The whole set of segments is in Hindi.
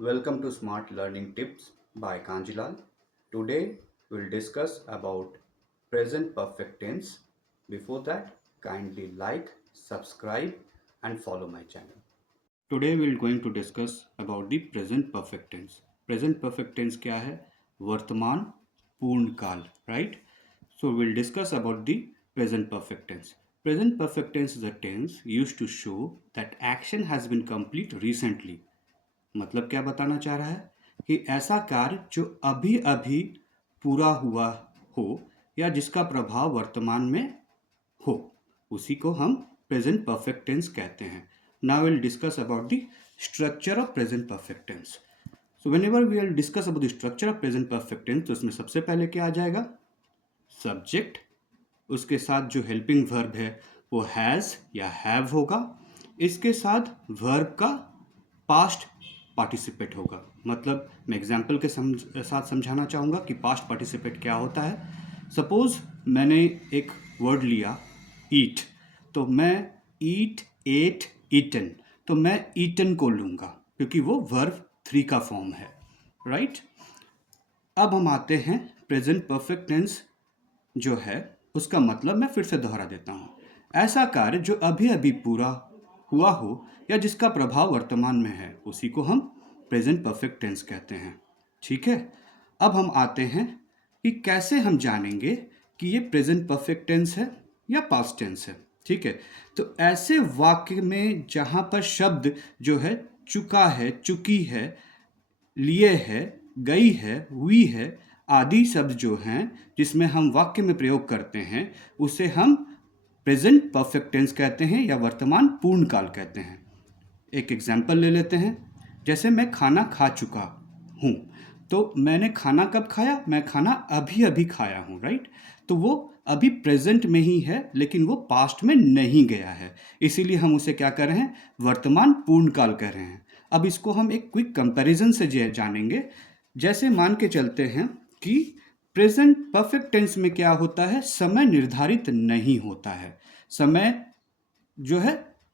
Welcome to Smart Learning Tips by Kanjilal. Today we'll discuss about present perfect tense. Before that, kindly like, subscribe and follow my channel. Today we're going to discuss about the present perfect tense. Present perfect tense क्या है? वर्तमान पूर्ण काल, right? So we'll discuss about the present perfect tense. Present perfect tense is a tense used to show that action has been complete recently. मतलब क्या बताना चाह रहा है कि ऐसा कार्य जो अभी अभी पूरा हुआ हो या जिसका प्रभाव वर्तमान में हो उसी को हम प्रेजेंट परफेक्ट टेंस कहते हैं. Now will discuss about the structure of present perfect tense. So whenever we will discuss about the structure of present perfect tense तो उसमें सबसे पहले क्या आ जाएगा? सब्जेक्ट, उसके साथ जो हेल्पिंग वर्ब है वो हैज़ या हैव होगा, इसके साथ वर्ब का पास्ट पार्टिसिपेट होगा. मतलब मैं एग्जाम्पल के साथ समझाना चाहूँगा कि पास्ट पार्टिसिपेट क्या होता है. सपोज मैंने एक वर्ड लिया ईट, तो मैं ईट, एट, ईटन, तो मैं ईटन को लूँगा क्योंकि वो वर्ब 3 का फॉर्म है, राइट. अब हम आते हैं प्रेजेंट परफेक्ट टेंस जो है उसका मतलब मैं फिर से दोहरा देता हूँ. ऐसा कार्य जो अभी अभी पूरा हुआ हो या जिसका प्रभाव वर्तमान में है उसी को हम प्रेजेंट परफेक्ट टेंस कहते हैं. ठीक है. अब हम आते हैं कि कैसे हम जानेंगे कि ये प्रेजेंट परफेक्ट टेंस है या पास्ट टेंस है. ठीक है. तो ऐसे वाक्य में जहाँ पर शब्द जो है चुका है, चुकी है, लिए है, गई है, हुई है आदि शब्द जो हैं जिसमें हम वाक्य में प्रयोग करते हैं उसे हम प्रेजेंट परफेक्ट टेंस कहते हैं या वर्तमान पूर्ण काल कहते हैं. एक एग्जाम्पल ले लेते हैं. जैसे मैं खाना खा चुका हूँ, तो मैंने खाना कब खाया? मैं खाना अभी अभी खाया हूँ, राइट. तो वो अभी प्रेजेंट में ही है लेकिन वो पास्ट में नहीं गया है, इसीलिए हम उसे क्या कर रहे हैं? वर्तमान पूर्ण काल कह रहे हैं. अब इसको हम एक क्विक कंपैरिजन से जानेंगे. जैसे मान के चलते हैं कि प्रेजेंट परफेक्ट टेंस में क्या होता है? समय निर्धारित नहीं होता है. समय जो है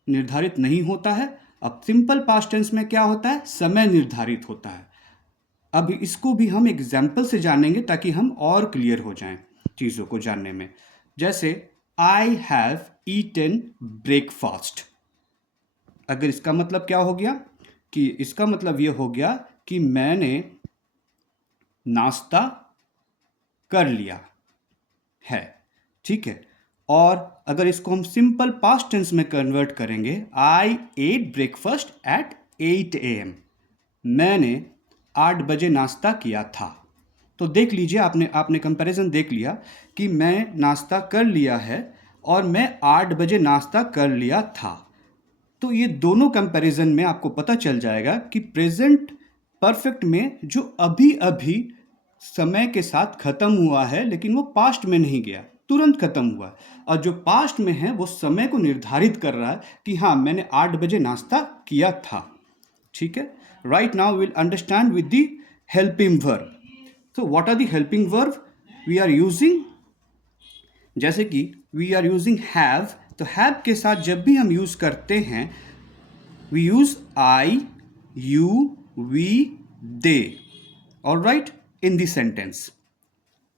निर्धारित नहीं होता है. अब सिंपल पास्ट टेंस में क्या होता है? समय निर्धारित होता है. अब इसको भी हम एग्जाम्पल से जानेंगे ताकि हम और क्लियर हो जाएं चीज़ों को जानने में. जैसे आई हैव ईटन ब्रेकफास्ट. अगर इसका मतलब क्या हो गया कि इसका मतलब ये हो गया कि मैंने नाश्ता कर लिया है. ठीक है. और अगर इसको हम सिंपल पास्ट टेंस में कन्वर्ट करेंगे, आई एट ब्रेकफास्ट एट 8 AM. मैंने 8 बजे नाश्ता किया था. तो देख लीजिए, आपने कंपैरिजन देख लिया कि मैं नाश्ता कर लिया है और मैं 8 बजे नाश्ता कर लिया था. तो ये दोनों कंपैरिजन में आपको पता चल जाएगा कि प्रेजेंट परफेक्ट में जो अभी अभी समय के साथ खत्म हुआ है लेकिन वो पास्ट में नहीं गया, तुरंत खत्म हुआ. और जो पास्ट में है वो समय को निर्धारित कर रहा है कि हाँ मैंने 8 बजे नाश्ता किया था. ठीक है. Right now will understand with the helping verb. तो what are the helping verb we are using? जैसे कि वी आर यूजिंग हैव. तो हैव के साथ जब भी हम यूज करते हैं we use I, you, we, they. Alright, in the sentence.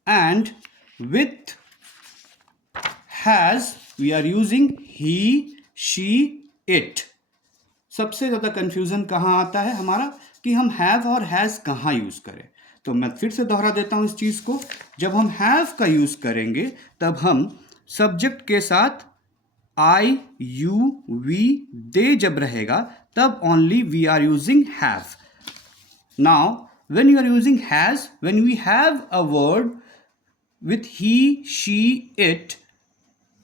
And with has we are using he, she, it. सबसे ज़्यादा कंफ्यूजन कहाँ आता है हमारा कि हम हैव और हैज़ कहाँ यूज़ करें. तो मैं फिर से दोहरा देता हूँ इस चीज़ को. जब हम हैव का यूज़ करेंगे तब हम सब्जेक्ट के साथ आई, यू, वी, दे जब रहेगा तब only we are using have. Now, when you are using has, when we have a word with he, she, it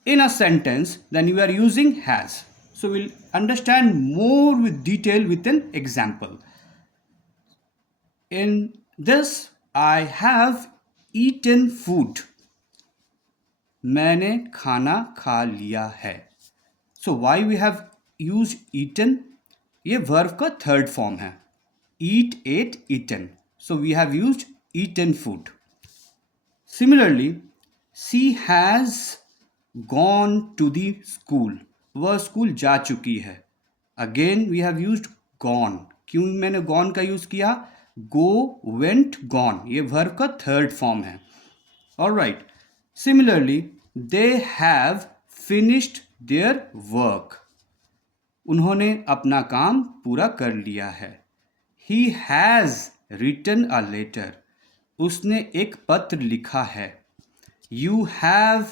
in a sentence, then you are using has. So we'll understand more with detail with an example. In this, I have eaten food. मैंने खाना खा लिया है. So why we have used eaten? ये verb का थर्ड फॉर्म है. Eat, ate, eaten. So we have used eaten food. Similarly, she has gone to the school. वह स्कूल जा चुकी है. Again we have used gone. क्यों मैंने गॉन का यूज किया? गो, वेंट, गॉन, ये वर्ब का थर्ड फॉर्म है. Alright. Similarly, they have finished their work. उन्होंने अपना काम पूरा कर लिया है. He has written a letter. उसने एक पत्र लिखा है. You have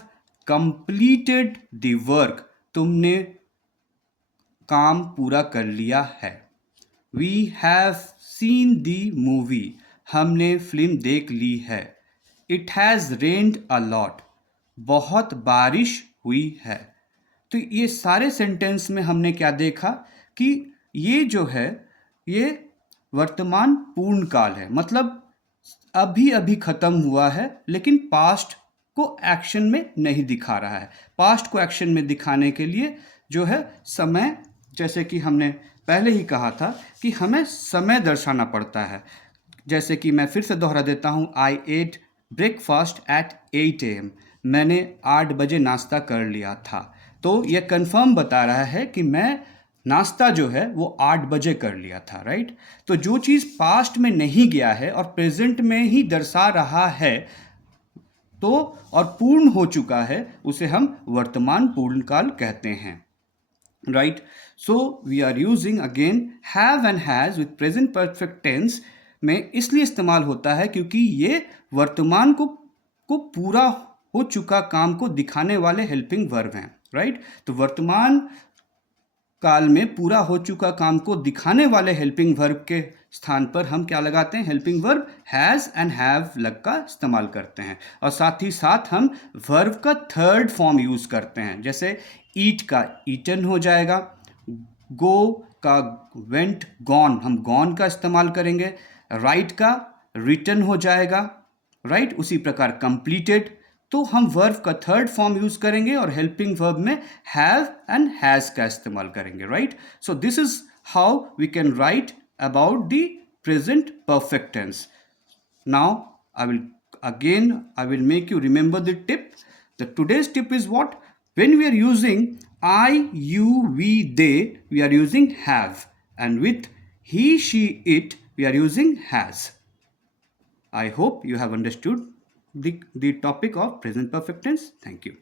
completed the work. तुमने काम पूरा कर लिया है. We have seen the movie. हमने फिल्म देख ली है. It has rained a lot. बहुत बारिश हुई है. तो ये सारे सेंटेंस में हमने क्या देखा कि ये जो है ये वर्तमान पूर्ण काल है, मतलब अभी अभी खत्म हुआ है, लेकिन पास्ट को एक्शन में नहीं दिखा रहा है. पास्ट को एक्शन में दिखाने के लिए जो है समय, जैसे कि हमने पहले ही कहा था कि हमें समय दर्शाना पड़ता है. जैसे कि मैं फिर से दोहरा देता हूँ, आई एट ब्रेकफास्ट एट 8 AM. मैंने 8 बजे नाश्ता कर लिया था. तो यह कंफर्म बता रहा है कि मैं नाश्ता जो है वो 8 बजे कर लिया था. राइट. तो जो चीज़ पास्ट में नहीं गया है और प्रेजेंट में ही दर्शा रहा है तो और पूर्ण हो चुका है, उसे हम वर्तमान पूर्णकाल कहते हैं. Right. So we are using again have and has with present perfect tense में इसलिए इस्तेमाल होता है क्योंकि ये वर्तमान को पूरा हो चुका काम को दिखाने वाले हेल्पिंग वर्ब हैं. राइट. तो वर्तमान काल में पूरा हो चुका काम को दिखाने वाले हेल्पिंग वर्ब के स्थान पर हम क्या लगाते हैं? Helping verb has and have लग का इस्तेमाल करते हैं. और साथ ही साथ हम वर्ब का थर्ड फॉर्म यूज करते हैं. जैसे ईट का ईटन हो जाएगा, गो का वेंट, गॉन हम गॉन का इस्तेमाल करेंगे, राइट का रिटन हो जाएगा. राइट. उसी प्रकार कंप्लीटेड, तो हम वर्ब का थर्ड फॉर्म यूज करेंगे और हेल्पिंग वर्ब में हैव एंड हैज का इस्तेमाल करेंगे. Right. So this is how we can write about the present perfect tense. Now I will make you remember the tip. The today's tip is what? When we are using I, you, we, they, we are using have, and with he, she, it, we are using has. I hope you have understood the topic of present perfect tense. Thank you.